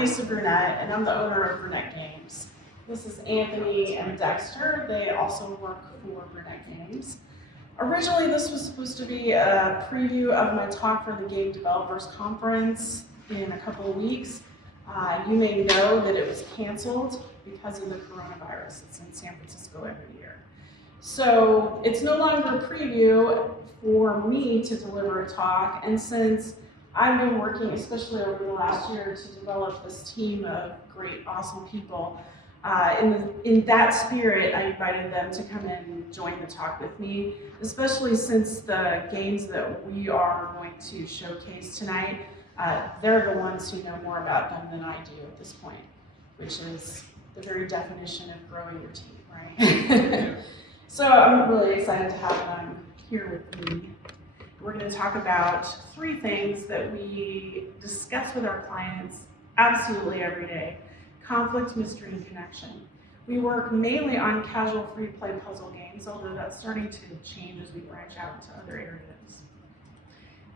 Lisa Brunette, and I'm the owner of Brunette Games. This is Anthony and Dexter. They also work for Brunette Games. Originally, this was supposed to be a preview of my talk for the Game Developers Conference in a couple of weeks. You may know that it was canceled because of the coronavirus. It's in San Francisco every year. So it's no longer a preview for me to deliver a talk, and since I've been working, especially over the last year, to develop this team of great, awesome people, in that spirit, I invited them to come in and join the talk with me, especially since the games that we are going to showcase tonight, they're the ones who know more about them than I do at this point, which is the very definition of growing your team, right? So I'm really excited to have them here with me. We're going to talk about 3 things that we discuss with our clients absolutely every day: conflict, mystery, and connection. We work mainly on casual free-play puzzle games, although that's starting to change as we branch out into other areas.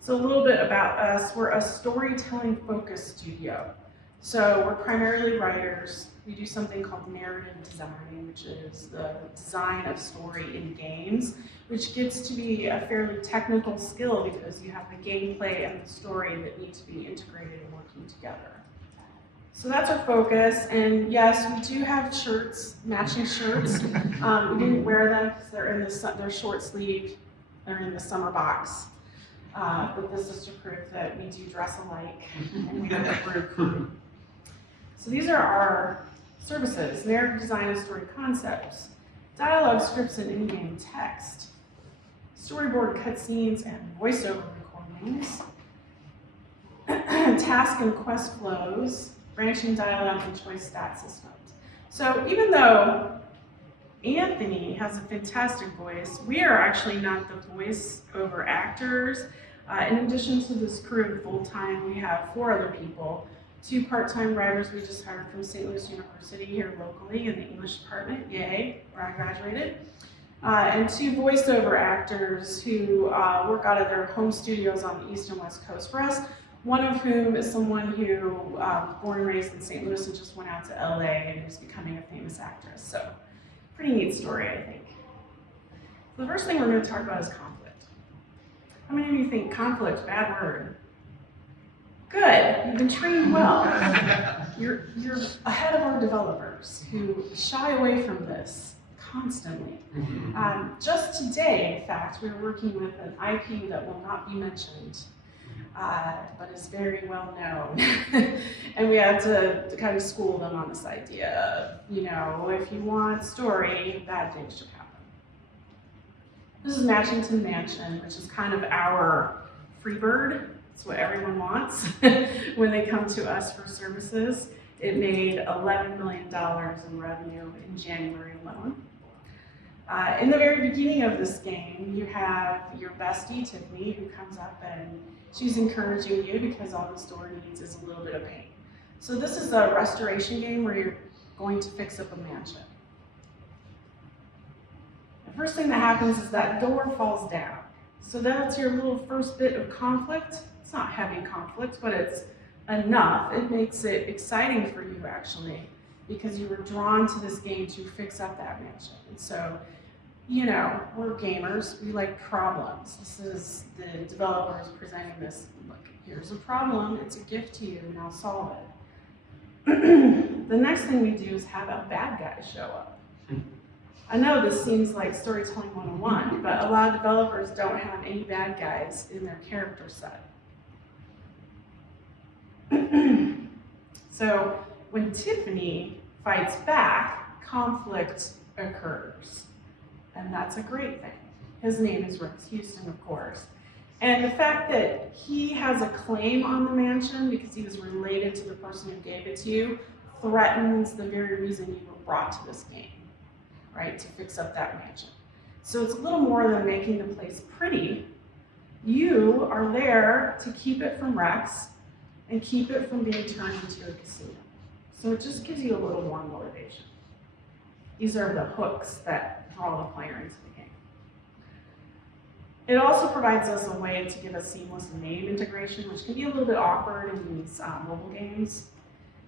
So a little bit about us. We're a storytelling-focused studio. So we're primarily writers. We do something called narrative design, which is the design of story in games, which gets to be a fairly technical skill because you have the gameplay and the story that need to be integrated and working together. So that's our focus, and yes, we do have shirts, matching shirts. We didn't wear them because they're short sleeve, they're in the summer box. But this is to prove that we do dress alike and we have a group. So these are our services: narrative design and story concepts, dialogue scripts and in-game text, storyboard cutscenes and voiceover recordings, task and quest flows, branching dialogue and choice stat systems. So even though Anthony has a fantastic voice, we are actually not the voiceover actors. In addition to this crew full-time, we have 4 other people. 2 part-time writers we just hired from St. Louis University here locally in the English department, yay, where I graduated. And 2 voiceover actors who work out of their home studios on the East and West Coast for us, one of whom is someone who was born and raised in St. Louis and just went out to LA and is becoming a famous actress. So, pretty neat story, I think. The first thing we're going to talk about is conflict. How many of you think conflict, bad word? Good, you've been trained well. You're ahead of our developers who shy away from this constantly. Just today, in fact, we were working with an IP that will not be mentioned, but is very well known. And we had to kind of school them on this idea of, if you want story, bad things should happen. This is Matchington Mansion, which is kind of our Freebird. It's what everyone wants when they come to us for services. It made $11 million in revenue in January alone. In the very beginning of this game, you have your bestie, Tiffany, who comes up and she's encouraging you because all the story needs is a little bit of paint. So this is a restoration game where you're going to fix up a mansion. The first thing that happens is that door falls down. So that's your little first bit of conflict. It's not heavy conflict, but it's enough. It makes it exciting for you, actually, because you were drawn to this game to fix up that mansion. And so, we're gamers. We like problems. This is the developers presenting this. Look, here's a problem. It's a gift to you. Now solve it. The next thing we do is have a bad guy show up. I know this seems like storytelling 101, but a lot of developers don't have any bad guys in their character set. So when Tiffany fights back, conflict occurs. And that's a great thing. His name is Rex Houston, of course. And the fact that he has a claim on the mansion because he was related to the person who gave it to you threatens the very reason you were brought to this game, right? To fix up that mansion. So it's a little more than making the place pretty. You are there to keep it from Rex and keep it from being turned into a casino. So it just gives you a little more motivation. These are the hooks that draw the player into the game. It also provides us a way to give a seamless name integration, which can be a little bit awkward in these mobile games.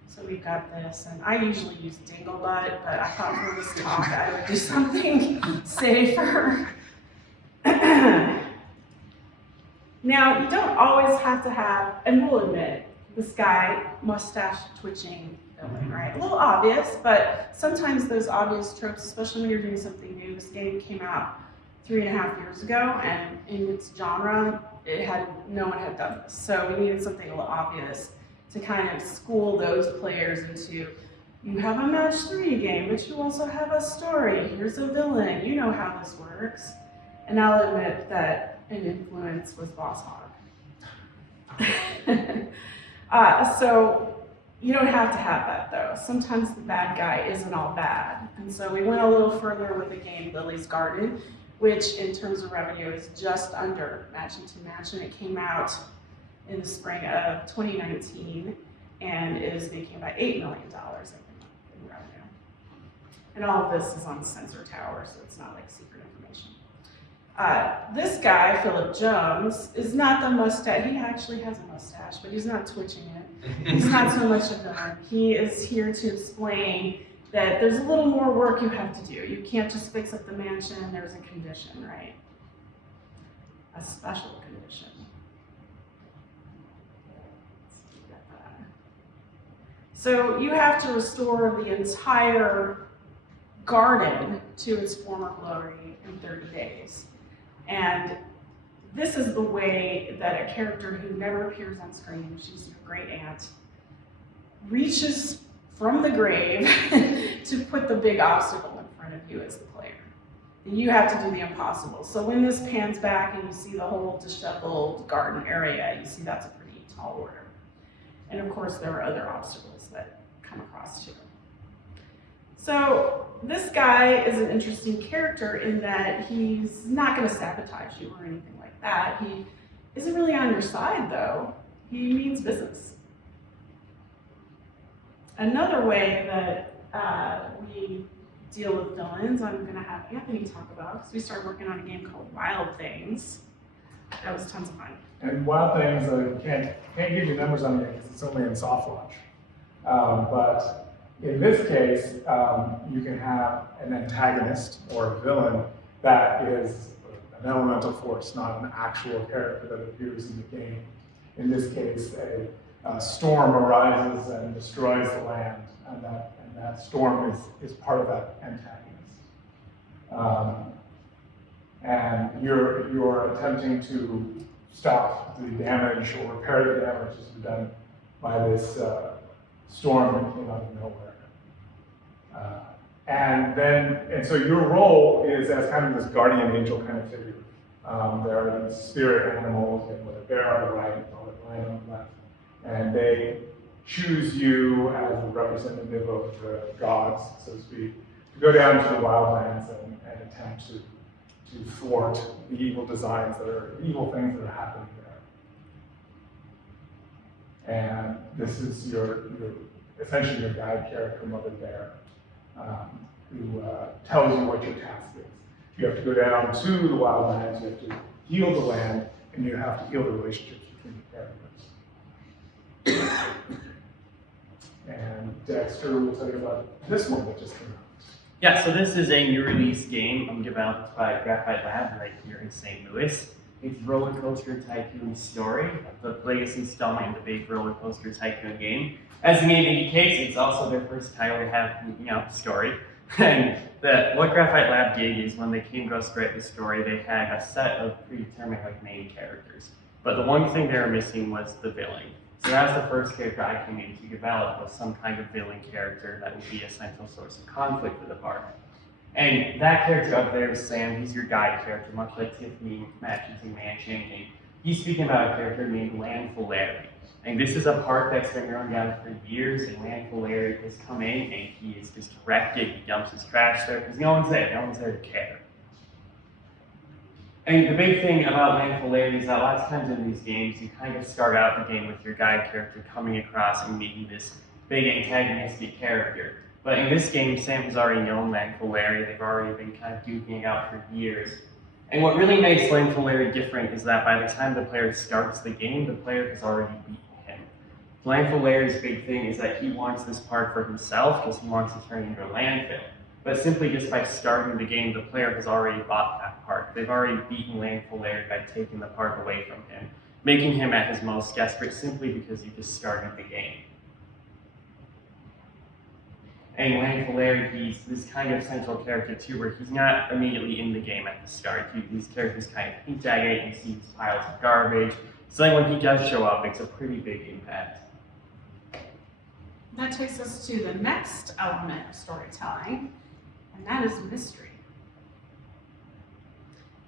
So we've got this, and I usually use Dinglebutt, but I thought for this talk I would do something safer. Now, you don't always have to have, and we'll admit, this guy, mustache twitching villain, right? A little obvious, but sometimes those obvious tropes, especially when you're doing something new. This game came out 3.5 years ago, and in its genre, no one had done this. So we needed something a little obvious to kind of school those players into, you have a match 3 game, but you also have a story. Here's a villain. You know how this works. And I'll admit that an influence was Boss Hog. So you don't have to have that, though. Sometimes the bad guy isn't all bad. And so we went a little further with the game Lily's Garden, which in terms of revenue is just under Matching to Match, and it came out in the spring of 2019 and is making about $8 million in revenue. And all of this is on Sensor Tower, so it's not like secret information. This guy, Philip Jones, is not the mustache. He actually has a mustache, but he's not twitching it. He's not so much of a, he is here to explain that there's a little more work you have to do. You can't just fix up the mansion, there's a condition, right? A special condition. So you have to restore the entire garden to its former glory in 30 days. And this is the way that a character who never appears on screen, she's your great aunt, reaches from the grave to put the big obstacle in front of you as the player. And you have to do the impossible. So when this pans back and you see the whole disheveled garden area, you see that's a pretty tall order. And of course, there are other obstacles that come across too. So this guy is an interesting character in that he's not going to sabotage you or anything like that. He isn't really on your side, though. He means business. Another way that we deal with villains, I'm going to have Anthony talk about, because we started working on a game called Wild Things. That was tons of fun. And Wild Things, can't give you numbers on it because it's only in soft launch. But in this case, you can have an antagonist or a villain that is an elemental force, not an actual character that appears in the game. In this case, a storm arises and destroys the land, and that storm is part of that antagonist. And you're attempting to stop the damage or repair the damage that's been done by this storm that came out of nowhere. And so your role is as kind of this guardian angel kind of figure. There are these spirit animals, and with a bear on the right and a lion on the left, and they choose you as a representative of the gods, so to speak, to go down to the wildlands and attempt to thwart the evil designs evil things that are happening there. And this is essentially your guide character, Mother Bear, who tells you what your task is. You have to go down to the wildlands, you have to heal the land, and you have to heal the relationships between the characters. And Dexter will tell you about this one that just came out. Yeah, so this is a new release game developed by Graphite Lab right here in St. Louis. It's Roller Coaster Tycoon Story, the latest installment in the big Roller Coaster Tycoon game. As the name indicates, it's also their first title to have, story. And what Graphite Lab did is when they came to us to write the story, they had a set of predetermined main characters. But the one thing they were missing was the villain. So that was the first character I came in to develop, was some kind of villain character that would be a central source of conflict for the party. And that character up there is Sam. He's your guide character, much like Tiffany matches in Mansion. And he's speaking about a character named Landful Larry. And this is a park that's been run down for years, and Landful Larry has come in and he is just wrecked it. He dumps his trash there because no one's there. No one's there to care. And the big thing about Landful Larry is that lots of times in these games, you kind of start out the game with your guide character coming across and meeting this big antagonistic character. But in this game, Sam has already known Landful Larry. They've already been kind of duking it out for years. And what really makes Landful Larry different is that by the time the player starts the game, the player has already beaten him. Blindfold Larry's big thing is that he wants this park for himself because he wants to turn it into a landfill. But simply just by starting the game, the player has already bought that park. They've already beaten Blindfold Larry by taking the park away from him, making him at his most desperate simply because he just started the game. And Blindfold Larry, he's this kind of central character too, where he's not immediately in the game at the start. These characters kind of hint at it and see these piles of garbage. So then when he does show up, it's a pretty big impact. That takes us to the next element of storytelling, and that is mystery.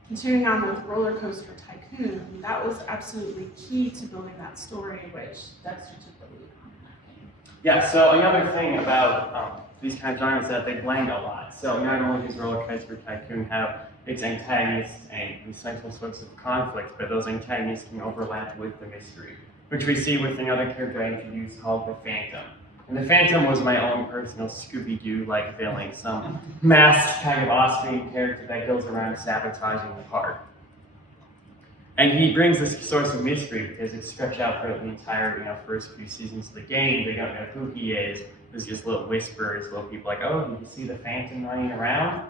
Continuing on with Roller Coaster Tycoon, that was absolutely key to building that story, which Dexter took the lead on in that game. Yeah, so another thing about these kind of genres is that they blend a lot. So not only does Roller Coaster Tycoon have its antagonists and the central source of conflict, but those antagonists can overlap with the mystery, which we see with another character I introduced called the Phantom. And the Phantom was my own personal Scooby-Doo-like villain, some masked kind of Austrian character that goes around sabotaging the park. And he brings this source of mystery because it's stretched out throughout the entire first few seasons of the game. They don't know who he is. There's just little whispers, little people like, oh, did you see the Phantom running around?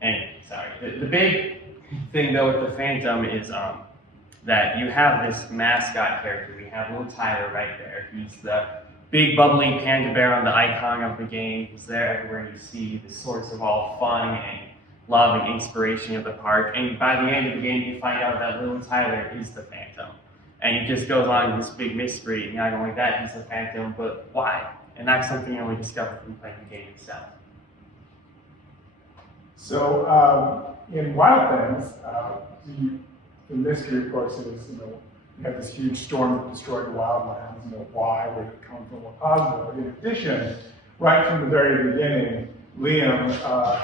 And sorry, the big thing though with the Phantom is that you have this mascot character. We have little Tyler right there. He's the big bubbly panda bear on the icon of the game. He's there everywhere you see, the source of all fun and love and inspiration of the park. And by the end of the game, you find out that little Tyler is the Phantom. And it just goes on this big mystery. Not only that, he's the Phantom, but why? And that's something you only discover from playing the game itself. So in Wild Things, the mystery, of course, is you have this huge storm that destroyed the wildlands. Why? Where did it come from? What caused it? In addition, right from the very beginning, Liam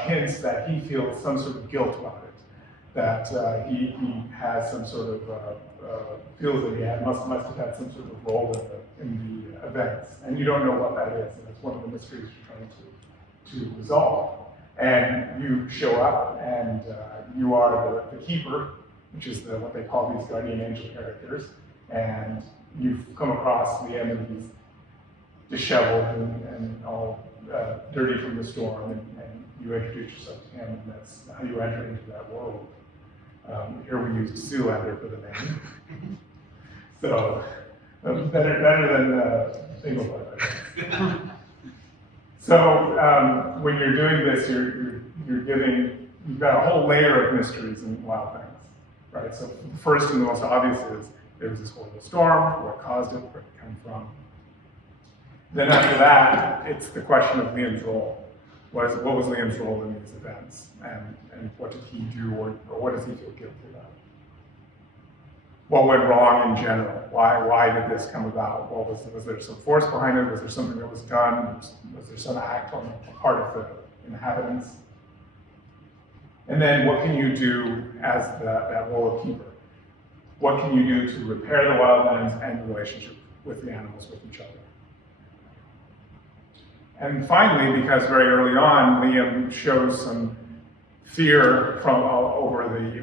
hints that he feels some sort of guilt about it, that he has some sort of feels that he must have had some sort of role in the events, and you don't know what that is, and it's one of the mysteries you're trying to resolve. And you show up, and you are the keeper, which is what they call these guardian angel characters, and you've come across Liam, and he's disheveled and all dirty from the storm, and you introduce yourself to him, and that's how you enter into that world. Here we use Zoolander for the name. So, better than single player, I guess. So, when you're doing this, you've got a whole layer of mysteries in Wild Things, right? So, the first and the most obvious is there was this horrible storm, what caused it, where did it come from? Then after that, it's the question of Liam's role. What was Liam's role in these events, and what did he do, or what does he feel guilty about? What went wrong in general? Why did this come about? Was there some force behind it? Was there something that was done? Was there some act on the part of the inhabitants? And then what can you do as that role of keeper? What can you do to repair the wildlands and the relationship with the animals, with each other? And finally, because very early on, Liam shows some fear from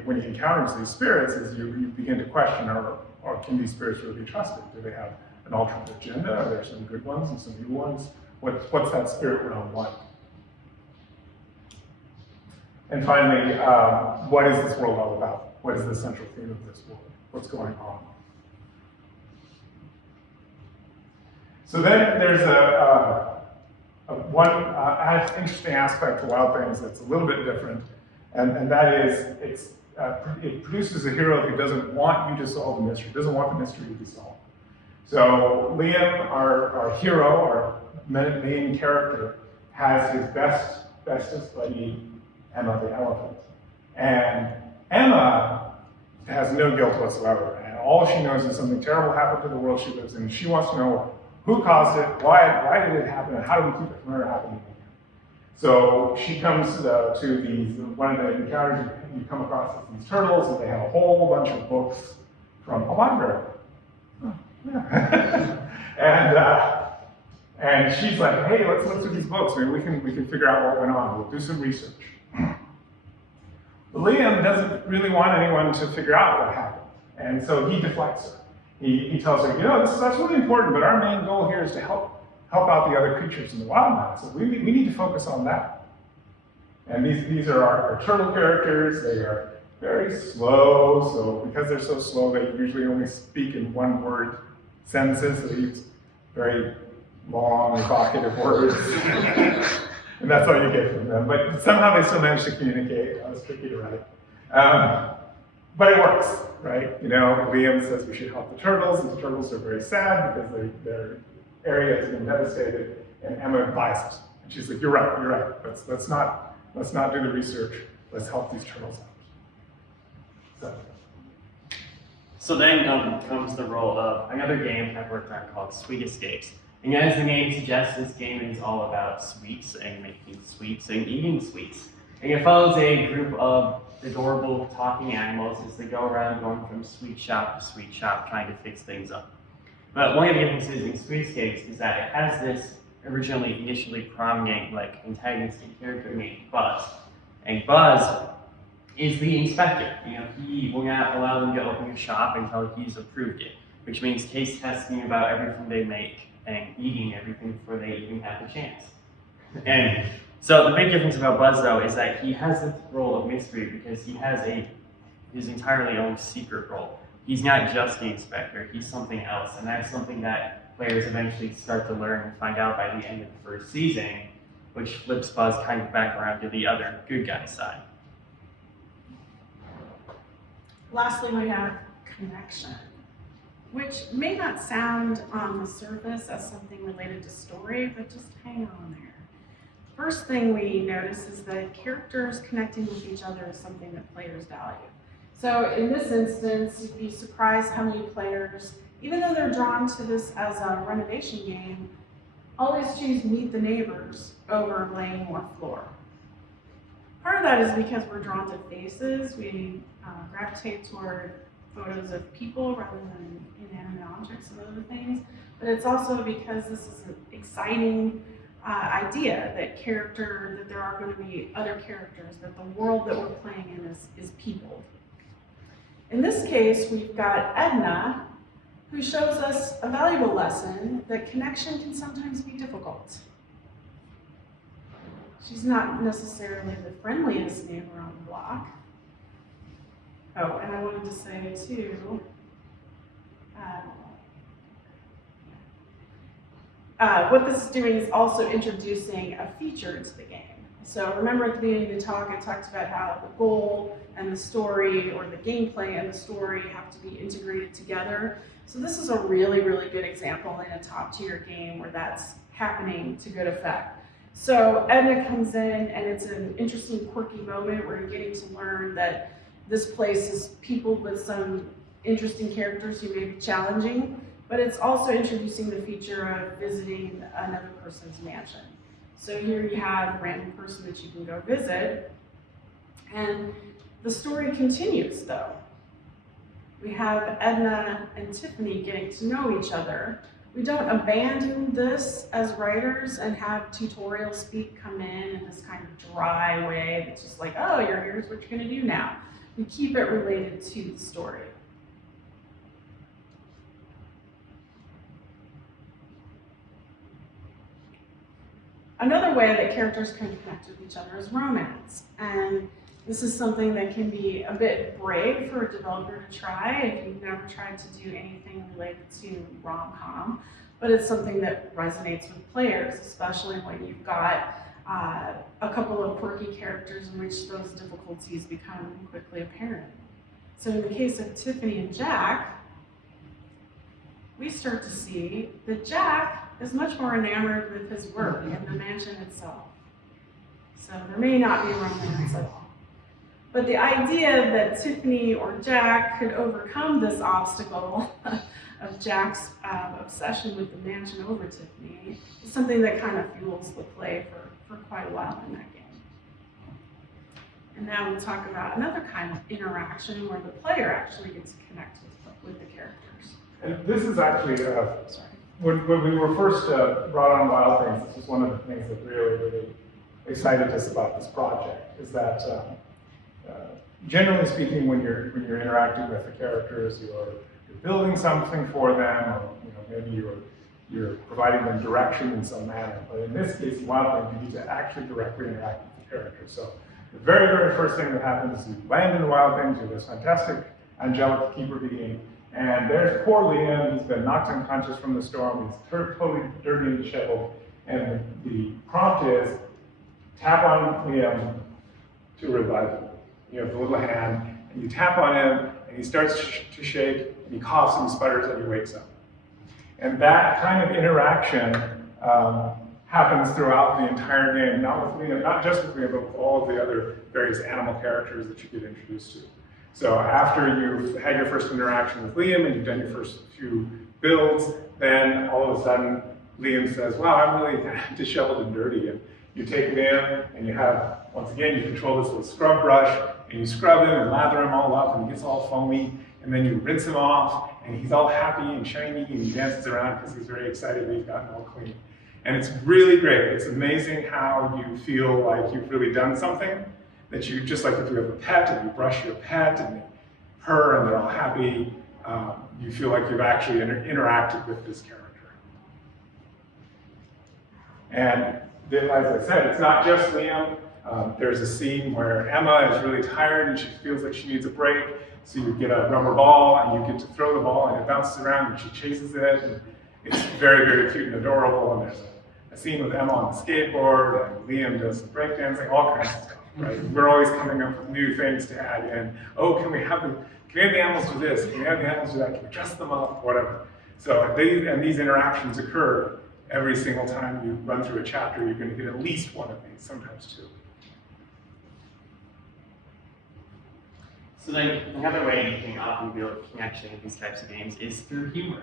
when he encounters these spirits, is you begin to question, or can these spirits really be trusted? Do they have an alternate agenda? Are there some good ones and some new ones? What's that spirit realm like? And finally, what is this world all about? What is the central theme of this world? What's going on? So then there's one interesting aspect to Wild Things that's a little bit different, and that is it produces a hero who doesn't want you to solve the mystery, doesn't want the mystery to be solved. So Liam, our hero, our main character, has his bestest buddy, Emma the elephant. And Emma has no guilt whatsoever, and all she knows is something terrible happened to the world she lives in. She wants to know who caused it, why did it happen, and how do we keep it from ever happening again? So she comes to one of the encounters you come across these turtles, and they have a whole bunch of books from a library. Oh, yeah. and she's like, hey, let's look through these books. Maybe we can figure out what went on. We'll do some research. But Liam doesn't really want anyone to figure out what happened, and so he deflects her. he tells her, that's really important, but our main goal here is to help out the other creatures in the wildlands. So we need to focus on that. And these are our turtle characters. They are very slow, so because they're so slow, they usually only speak in one-word sentences, so they use very long, evocative words. And that's all you get from them. But somehow they still manage to communicate. That was tricky to write. But it works, right? Liam says we should help the turtles, and the turtles are very sad because their area has been devastated, and Emma advises. And she's like, you're right. Let's not do the research. Let's help these turtles out. So then comes the role of another game I've worked on called Sweet Escapes. And as the name suggests, this game is all about sweets and making sweets and eating sweets. And it follows a group of adorable talking animals as they go around going from sweet shop to sweet shop trying to fix things up. But one of the differences in Sweet Escapes is that it has this initially prominent, antagonistic character named Buzz. And Buzz is the inspector. He will not allow them to open a shop until he's approved it, which means taste testing about everything they make and eating everything before they even have a chance. And so the big difference about Buzz, though, is that he has this role of mystery because he has his entirely own secret role. He's not just the inspector, he's something else, and that's something that players eventually start to learn and find out by the end of the first season, which flips Buzz kind of back around to the other good guy side. Lastly, we have connection, which may not sound on the surface as something related to story, but just hang on there. First thing we notice is that characters connecting with each other is something that players value. So in this instance, you'd be surprised how many players, even though they're drawn to this as a renovation game, always choose Meet the Neighbors over laying more floor. Part of that is because we're drawn to faces. We gravitate toward photos of people rather than inanimate objects and other things. But it's also because this is an exciting idea that there are going to be other characters, that the world that we're playing in is peopled. In this case, we've got Edna, who shows us a valuable lesson that connection can sometimes be difficult. She's not necessarily the friendliest neighbor on the block. Oh, and I wanted to say too, what this is doing is also introducing a feature to the game. So remember at the beginning of the talk, I talked about how the goal and the story, or the gameplay and the story, have to be integrated together. So this is a really, really good example in a top-tier game where that's happening to good effect. So Edna comes in, and it's an interesting, quirky moment where you're getting to learn that this place is peopled with some interesting characters who may be challenging, but it's also introducing the feature of visiting another person's mansion. So here you have a random person that you can go visit, and the story continues though. We have Edna and Tiffany getting to know each other. We don't abandon this as writers and have tutorial speak come in this kind of dry way that's just like, oh, here's what you're gonna do now. We keep it related to the story. Another way that characters can connect with each other is romance. And this is something that can be a bit brave for a developer to try if you've never tried to do anything related to rom-com, but it's something that resonates with players, especially when you've got a couple of quirky characters in which those difficulties become quickly apparent. So in the case of Tiffany and Jack, we start to see that Jack is much more enamored with his work and the mansion itself. So there may not be romance at all. But the idea that Tiffany or Jack could overcome this obstacle of Jack's obsession with the mansion over Tiffany is something that kind of fuels the play for quite a while in that game. And now we'll talk about another kind of interaction where the player actually gets to connect with the characters. And this is actually, when we were first brought on Wild Things, this was one of the things that really excited us about this project, is that generally speaking, when you're interacting with the characters, you're building something for them, or maybe you're providing them direction in some manner. But in this case, in Wild Things, you need to actually directly interact with the character. So the very, very first thing that happens is you land in the Wild Things, you're this fantastic angelic keeper being, and there's poor Liam. He's been knocked unconscious from the storm. He's totally dirty and disheveled. And the prompt is, tap on Liam to revive him. You have the little hand, and you tap on him, and he starts to shake, and he coughs and he sputters, and he wakes up. And that kind of interaction happens throughout the entire game, not with Liam, not just with Liam, but with all of the other various animal characters that you get introduced to. So after you've had your first interaction with Liam and you've done your first few builds, then all of a sudden Liam says, wow, I'm really disheveled and dirty. And you take Liam and you have, once again, you control this little scrub brush and you scrub him and lather him all up and he gets all foamy. And then you rinse him off and he's all happy and shiny and he dances around because he's very excited that he's gotten all clean. And it's really great. It's amazing how you feel like you've really done something. That you, just like if you have a pet and you brush your pet and they purr and they're all happy, you feel like you've actually interacted with this character. And then, as I said, it's not just Liam. There's a scene where Emma is really tired and she feels like she needs a break. So you get a rubber ball and you get to throw the ball and it bounces around and she chases it. And it's very, very cute and adorable. And there's a scene with Emma on the skateboard and Liam does some breakdancing, all kinds of stuff. Right? We're always coming up with new things to add in. Oh, can we have the animals do this? Can we have the animals do that? Can we dress them up? Whatever. So these interactions occur every single time you run through a chapter. You're going to get at least one of these, sometimes two. So then another way you can often build connection in these types of games is through humor.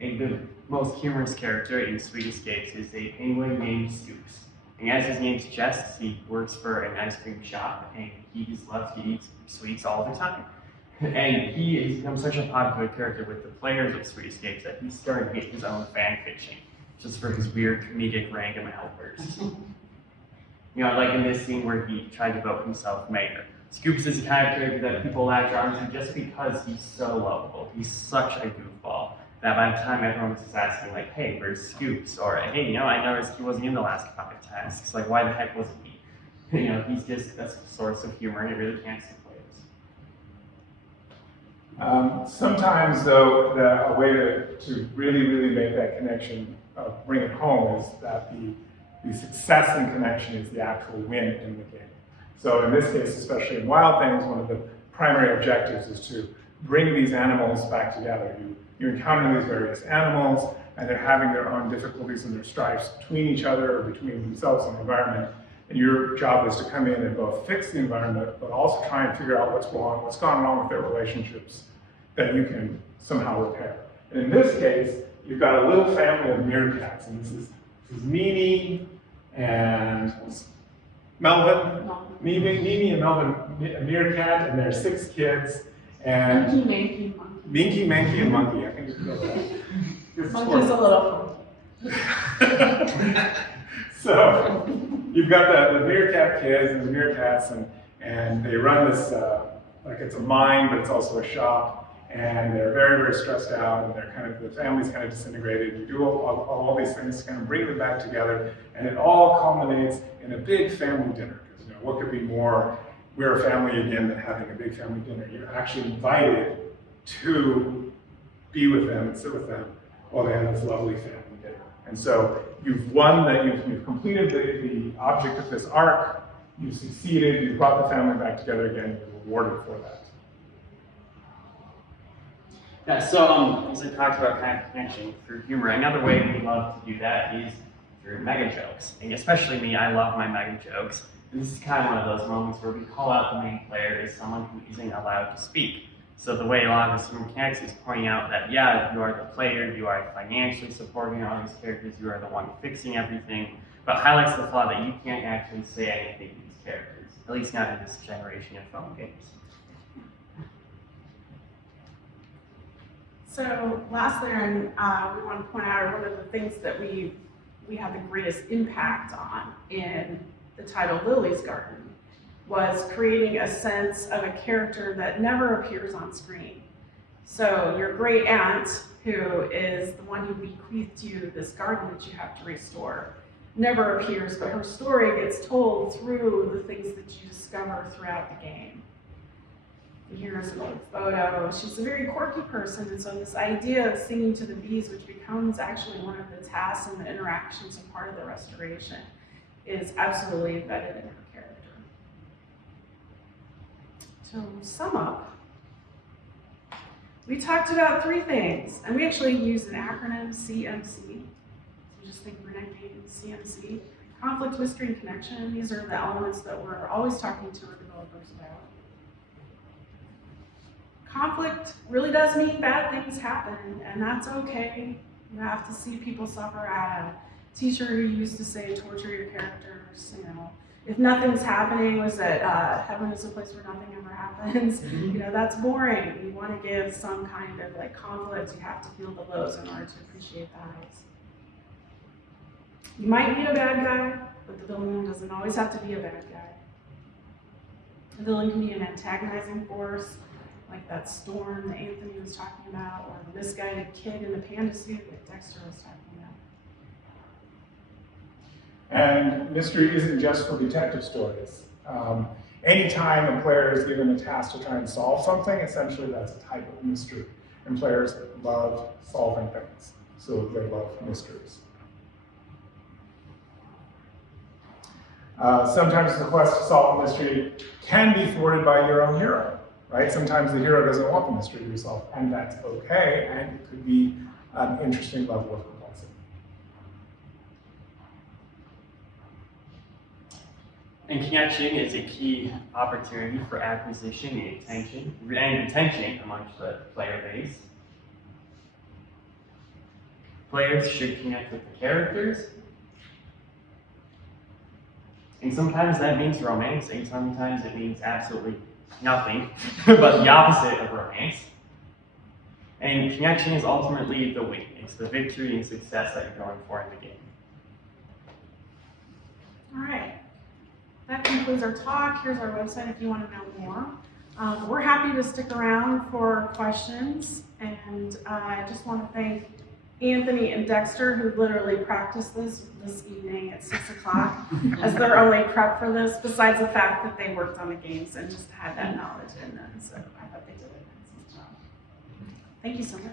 And the most humorous character in Sweet Escapes is a penguin named Scoops. And as his name suggests, he works for an ice cream shop, and he just loves to eat sweets all the time. And he has become such a popular character with the players of Sweet Escapes that he's starting to get his own fan fiction, just for his weird comedic random outbursts. Like in this scene where he tried to vote himself mayor. Scoops is the kind of character that people latch on to just because he's so lovable. He's such a goofball. That by the time everyone was just asking, like, hey, where's Scoops? Or, hey, I noticed he wasn't in the last 5 tasks. Like, why the heck wasn't he? He's just a source of humor, and it really can't stick players. Sometimes, though, a way to really, really make that connection, bring it home, is that the success in connection is the actual win in the game. So in this case, especially in Wild Things, one of the primary objectives is to bring these animals back together. You encounter these various animals, and they're having their own difficulties and their strifes between each other or between themselves and the environment. And your job is to come in and both fix the environment, but also try and figure out what's gone wrong with their relationships that you can somehow repair. And in this case, you've got a little family of meerkats, and this is Mimi and Melvin. Mimi and Melvin, a meerkat, and their 6 kids. And Minky, Manky, and Monkey. I think you can go with that. Monkey's a little funny. So you've got the meerkat kids and the meerkats, and they run this like it's a mine, but it's also a shop. And they're very, very stressed out, and the family's kind of disintegrated. You do all these things to kind of bring them back together, and it all culminates in a big family dinner. Because what could be more, we're a family again, than having a big family dinner. You're actually invited to be with them and sit with them while they have this lovely family dinner. And so you've won that, you've completed the object of this arc, you've succeeded, you've brought the family back together again, you're rewarded for that. Yeah, so as I talked about kind of connection through humor, another way we love to do that is through mega jokes. And especially me, I love my mega jokes. And this is kind of one of those moments where we call out the main player as someone who isn't allowed to speak. So the way a lot of this mechanics is pointing out that, yeah, you are the player, you are financially supporting all these characters, you are the one fixing everything, but highlights the flaw that you can't actually say anything to these characters, at least not in this generation of phone games. So lastly, we want to point out one of the things that we had the greatest impact on in the title Lily's Garden was creating a sense of a character that never appears on screen. So your great aunt, who is the one who bequeathed you this garden that you have to restore, never appears, but her story gets told through the things that you discover throughout the game. Here's an old photo. She's a very quirky person, and so this idea of singing to the bees, which becomes actually one of the tasks and the interactions and part of the restoration, is absolutely embedded in her character. To sum up, we talked about 3 things, and we actually use an acronym, CMC. So just think Brunette games, CMC. Conflict, mystery, and connection. These are the elements that we're always talking to our developers about. Conflict really does mean bad things happen, and that's okay. You have to see people suffer. I had a teacher who used to say, torture your characters. You know, if nothing's happening, was that heaven is a place where nothing ever happens? You know, that's boring. You want to give some kind of like conflict. You have to feel the lows in order to appreciate the highs. You might need a bad guy, but the villain doesn't always have to be a bad guy. The villain can be an antagonizing force, like that storm that Anthony was talking about, or the misguided kid in the panda suit that Dexter was talking about. And mystery isn't just for detective stories. Anytime a player is given a task to try and solve something, essentially that's a type of mystery. And players love solving things, so they love mysteries. Sometimes the quest to solve a mystery can be thwarted by your own hero, right? Sometimes the hero doesn't want the mystery to be solved, and that's okay, and it could be an interesting level of complexity. And connection is a key opportunity for acquisition and retention amongst the player base. Players should connect with the characters. And sometimes that means romance, and sometimes it means absolutely nothing, but the opposite of romance. And connection is ultimately the win. It's the victory and success that you're going for in the game. All right, that concludes our talk. Here's our website if you want to know more. We're happy to stick around for questions, and I just want to thank Anthony and Dexter, who literally practiced this evening at 6 o'clock as their only prep for this, besides the fact that they worked on the games and just had that knowledge in them. So I thought they did an excellent job. Thank you so much.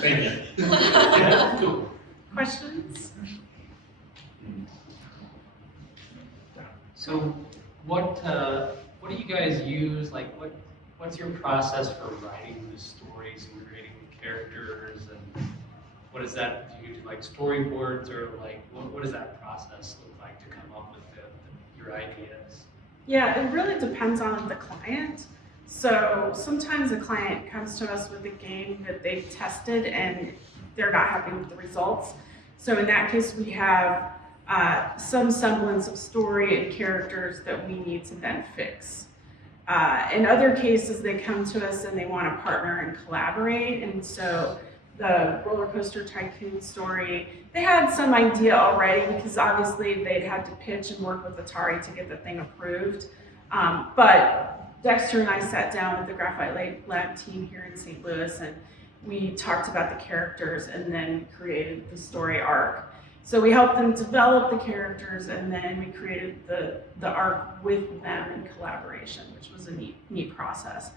Thank you. Questions? So what do you guys use? Like, what's your process for writing the stories and creating the characters, and what does that do? You do like storyboards, or like what does that process look like to come up with your ideas? Yeah, it really depends on the client. So sometimes a client comes to us with a game that they've tested and they're not happy with the results. So in that case, we have some semblance of story and characters that we need to then fix. In other cases, they come to us and they want to partner and collaborate. And so the roller coaster tycoon story, they had some idea already because obviously they'd had to pitch and work with Atari to get the thing approved. But Dexter and I sat down with the Graphite Lab team here in St. Louis, and we talked about the characters and then created the story arc. So we helped them develop the characters, and then we created the arc with them in collaboration, which was a neat process.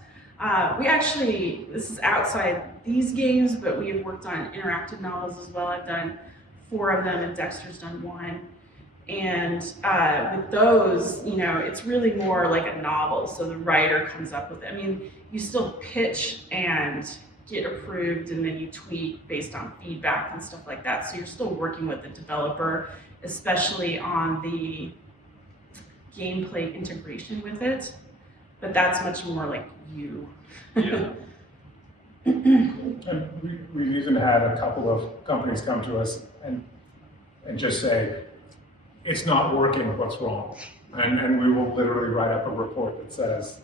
We actually, this is outside these games, but we have worked on interactive novels as well. I've done 4 of them, and Dexter's done 1. And with those, you know, it's really more like a novel. So the writer comes up with it. I mean, you still pitch and get approved, and then you tweak based on feedback and stuff like that. So you're still working with the developer, especially on the gameplay integration with it. But that's much more like you. Yeah. And we've even had a couple of companies come to us and just say, it's not working, what's wrong? And we will literally write up a report that says,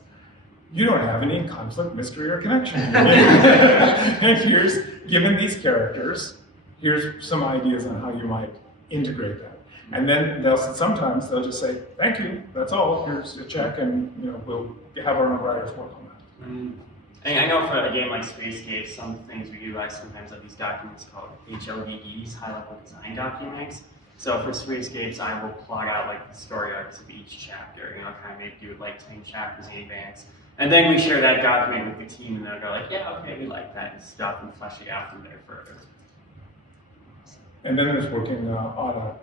you don't have any conflict, mystery, or connection. And here's, given these characters, here's some ideas on how you might integrate that. And then sometimes they'll just say, thank you, that's all, here's a check, and we'll have our own writers work on that. And I know for a game like Spacescape, some things we utilize sometimes are these documents called HLDDs, high-level design documents. So for Spacescapes, I will plot out like the story arcs of each chapter, kind of do like 10 chapters in advance. And then we share that document with the team, and they'll go like, yeah, okay, we like that and stuff, and flesh it out from there further. And then there's working on a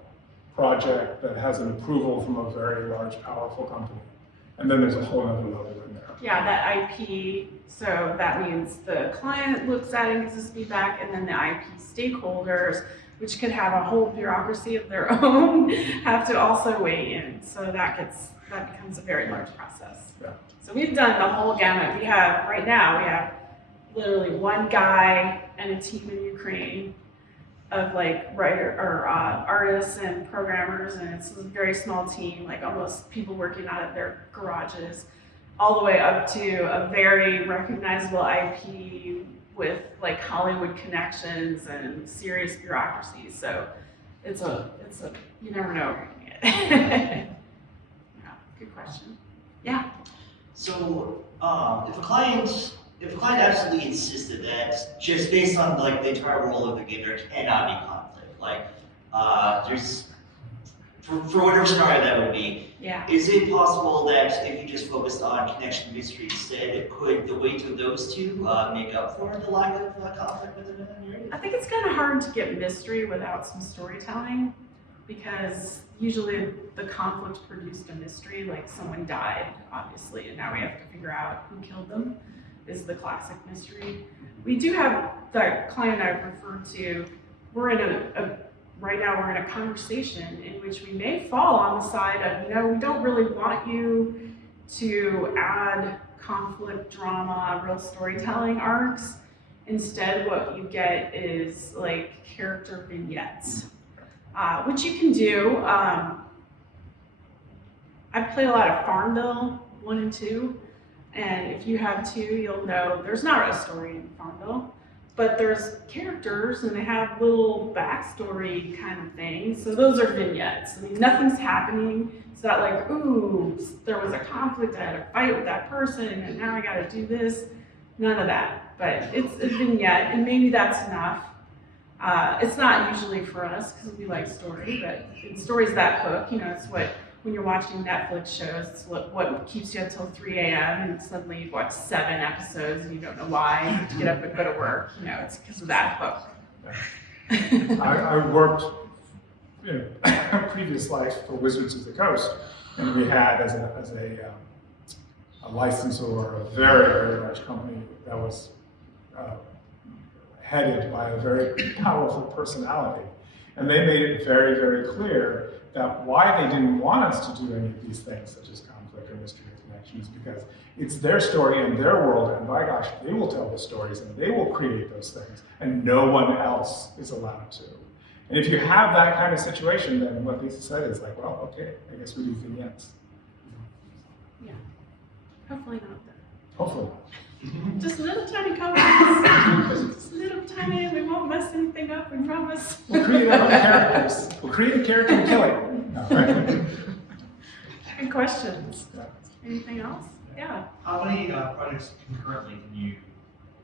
project that has an approval from a very large, powerful company. And then there's a whole other level in there. Yeah, that IP, so that means the client looks at it and gives us feedback, and then the IP stakeholders, which could have a whole bureaucracy of their own, have to also weigh in. So that becomes a very large process. Yeah. So we've done the whole gamut. Right now we have literally one guy and a team in Ukraine of like artists and programmers, and it's a very small team, like almost people working out of their garages, all the way up to a very recognizable IP with like Hollywood connections and serious bureaucracy. So it's a you never know. Yeah, good question. Yeah. So if a client absolutely insisted that just based on like the entire role of the game there cannot be conflict, like there's for whatever scenario that would be, Yeah. is it possible that if you just focused on connection mystery instead, could the weight of those two make up for the lack of conflict within the narrative? I think it's kind of hard to get mystery without some storytelling, because usually the conflict produced a mystery, like someone died, obviously, and now we have to figure out who killed them, is the classic mystery. We do have the client I've referred to, we're in right now we're in a conversation in which we may fall on the side of, we don't really want you to add conflict, drama, real storytelling arcs. Instead, what you get is like character vignettes, which you can do. I play a lot of Farmville 1 and 2, and if you have 2, you'll know there's not a story in Farmville, but there's characters and they have little backstory kind of things. So those are vignettes. I mean, nothing's happening. It's not like, ooh, there was a conflict, I had a fight with that person, and now I gotta do this. None of that, but it's a vignette, and maybe that's enough. It's not usually for us because we like story, but story's that hook. It's what, when you're watching Netflix shows, it's what keeps you until 3 a.m. and suddenly you've watched 7 episodes and you don't know why. You have to get up and go to work. It's because of that hook. I worked in a previous life for Wizards of the Coast, and we had as a licensor a very, very large company that was headed by a very powerful personality. And they made it very, very clear that why they didn't want us to do any of these things, such as conflict or mystery or connections, because it's their story and their world, and by gosh, they will tell the stories and they will create those things, and no one else is allowed to. And if you have that kind of situation, then what Lisa said is like, well, okay, I guess we do vignettes. Yeah, hopefully not though. Hopefully not. Just little tiny comments. Just little tiny, we won't mess anything up, we promise. We'll create our own characters. We'll create a character and kill it. No, right? Good questions. Yeah. Anything else? Yeah. How many projects concurrently can you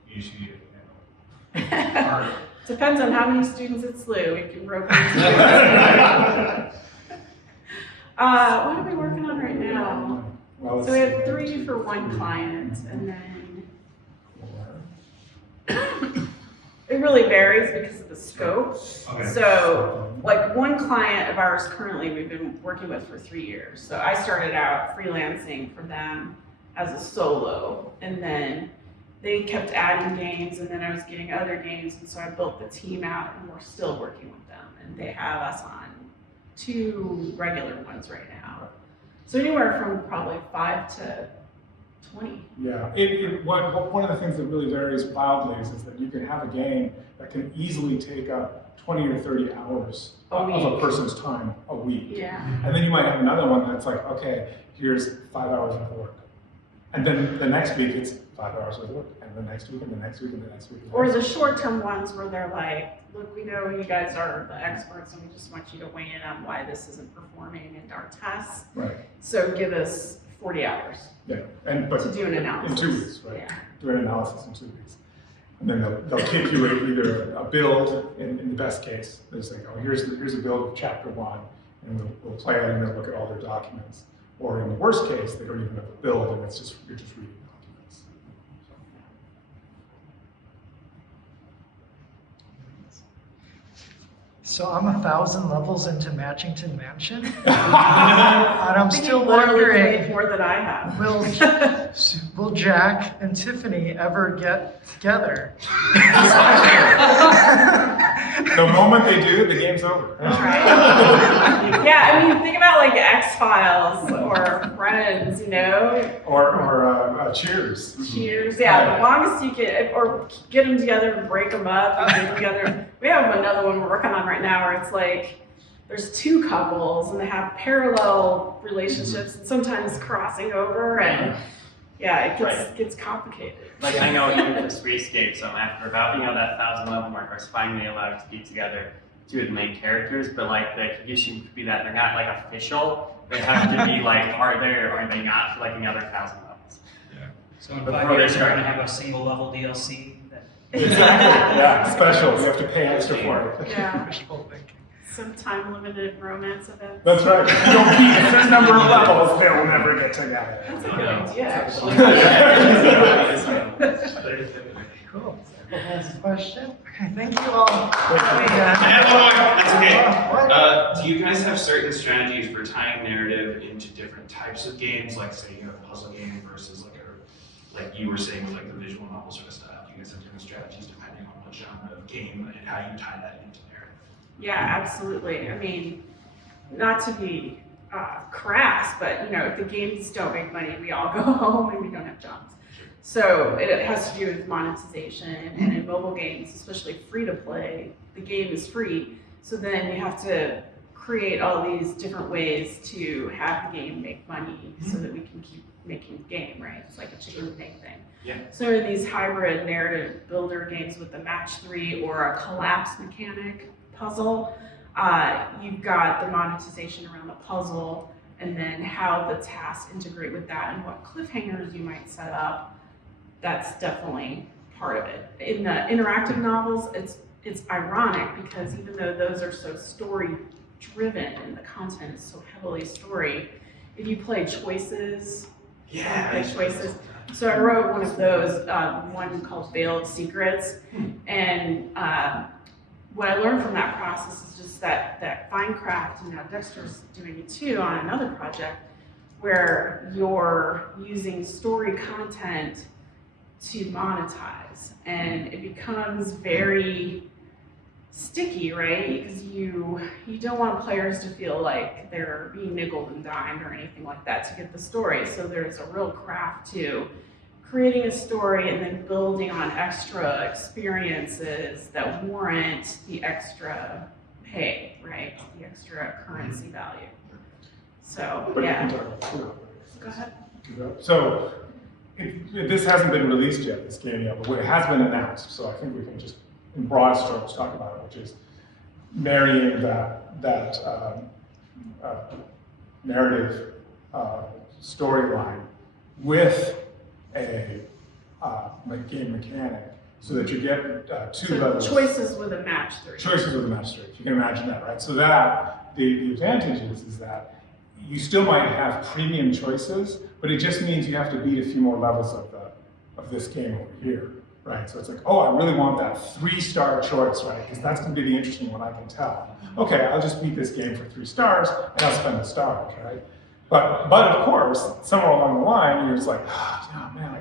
usually handle? Depends on how many students at SLU. We can rope in students. What are we working on right now? Well, So we have 3 for one client, and then it really varies because of the scope. Okay. So, like one client of ours currently we've been working with for 3 years. So I started out freelancing for them as a solo, and then they kept adding games, and then I was getting other games, and so I built the team out, and we're still working with them, and they have us on 2 regular ones right now. So anywhere from probably 5 to 20. Yeah, one of the things that really varies wildly is that you can have a game that can easily take up 20 or 30 hours of a person's time a week. Yeah. And then you might have another one that's like, okay, here's 5 hours of work. And then the next week it's 5 hours of work, and the next week, and the next week, and the next week. Or the short-term ones where they're like look, we know you guys are the experts and we just want you to weigh in on why this isn't performing in our tests. Right. So give us 40 hours Yeah. But to do an analysis. in 2 weeks, right? Yeah. Do an analysis in 2 weeks. And then they'll give you either a build in the best case. They'll say, oh, here's a build of chapter 1, and we'll play it and then look at all their documents. Or in the worst case, they don't even have a build, and you're just reading documents. So I'm 1,000 levels into Matchington Mansion, and I'm still wondering, more than I have. will Jack and Tiffany ever get together? The moment they do, the game's over. Right. Yeah, I mean, think about like X-Files or Friends, you know? Or Cheers. Cheers, yeah, the longest you can, or get them together and break them up and get them together. We have another one we're working on right now where it's like, there's 2 couples and they have parallel relationships and sometimes crossing over, and yeah, it gets complicated. Like I know even with this rescape, so after about, that 1,000 level mark, I was finally allowed to be together 2 of the main characters, but like the condition could be that they're not like official. They have to be like, are they or are they not for like another 1,000 levels. So in Before 5 they years, we're start. gonna have a single level DLC. Exactly. Yeah, special. You have to pay extra for it. Yeah, Wishful thinking. some time-limited romance events. That's right. If you don't keep a certain number of levels, they will never get together. That's a good idea, actually. Cool. Last question. Okay, thank you all. I have one more. That's okay. What? Do you guys have certain strategies for tying narrative into different types of games? Like, say, you have a puzzle game versus like you were saying with like the visual novel sort of style. Do you guys have different strategies depending on what genre of game and how you tie that into narrative? Yeah, absolutely. I mean, not to be crass, but if the games don't make money, we all go home and we don't have jobs. So it has to do with monetization, and in mobile games, especially free to play, the game is free. So then you have to create all these different ways to have the game make money so that we can keep making the game, right? It's like a chicken and egg thing. Yeah. So in these hybrid narrative builder games with the match 3 or a collapse mechanic puzzle, you've got the monetization around the puzzle, and then how the tasks integrate with that and what cliffhangers you might set up. That's definitely part of it. In the interactive novels, it's ironic because even though those are so story driven and the content is so heavily story, if you play choices, choices. So I wrote one of those, one called Veiled Secrets, and what I learned from that process is just that fine craft, and now Dexter's doing it too on another project, where you're using story content to monetize, and it becomes very sticky, right? Because you don't want players to feel like they're being nickeled and dimed or anything like that to get the story. So there's a real craft to creating a story and then building on extra experiences that warrant the extra pay, right? The extra currency value. So But yeah. you can talk about it. Go ahead. So this hasn't been released yet, this game yet, but it has been announced. So I think we can just, in broad strokes, talk about it, which is marrying that narrative storyline with a game mechanic, so that you get 2 levels. Choices with a match 3. Choices with a match 3. If you can imagine that, right? So that the advantage is that you still might have premium choices, but it just means you have to beat a few more levels of this game over here, right? So it's like, oh, I really want that 3-star choice, right? Because that's going to be the interesting one, I can tell. Okay, I'll just beat this game for 3 stars, and I'll spend the stars, right? But of course, somewhere along the line, you're just like, oh man,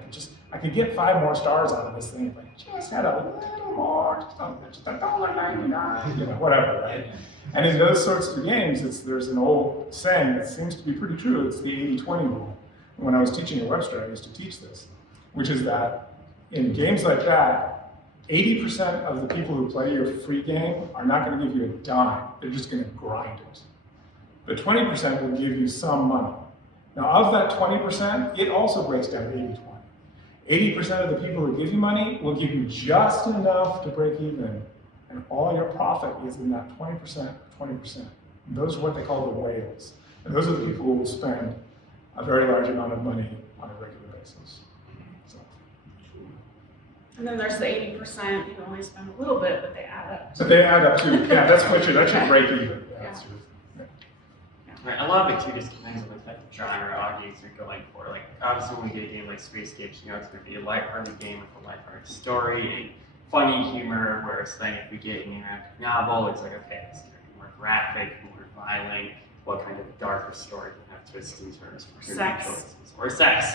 I could get 5 more stars out of this thing if I just had a little more, just $1.99, whatever, right? And in those sorts of games, there's an old saying that seems to be pretty true. It's the 80-20 rule. And when I was teaching at Webster, I used to teach this, which is that in games like that, 80% of the people who play your free game are not going to give you a dime. They're just going to grind it. But 20% will give you some money. Now, of that 20%, it also breaks down to 80-20. 80% of the people who give you money will give you just enough to break even, and all your profit is in that 20%, 20%. Those are what they call the whales. And those are the people who will spend a very large amount of money on a regular basis. So. And then there's the 80%, you only spend a little bit, but they add up. So they add up to, yeah, that's what you, that should break even. Yeah, that's true. Right, a lot of it too just depends on the type of genre audience you're going for. Like, obviously when we get a game like Spacescapes, it's going to be a lighthearted game with a lighthearted story and funny humor, whereas then if we get an interactive novel, it's like, okay, it's going to be more graphic, more violent, what kind of darker story can have twists and turns for certain Sex. choices. Or sex.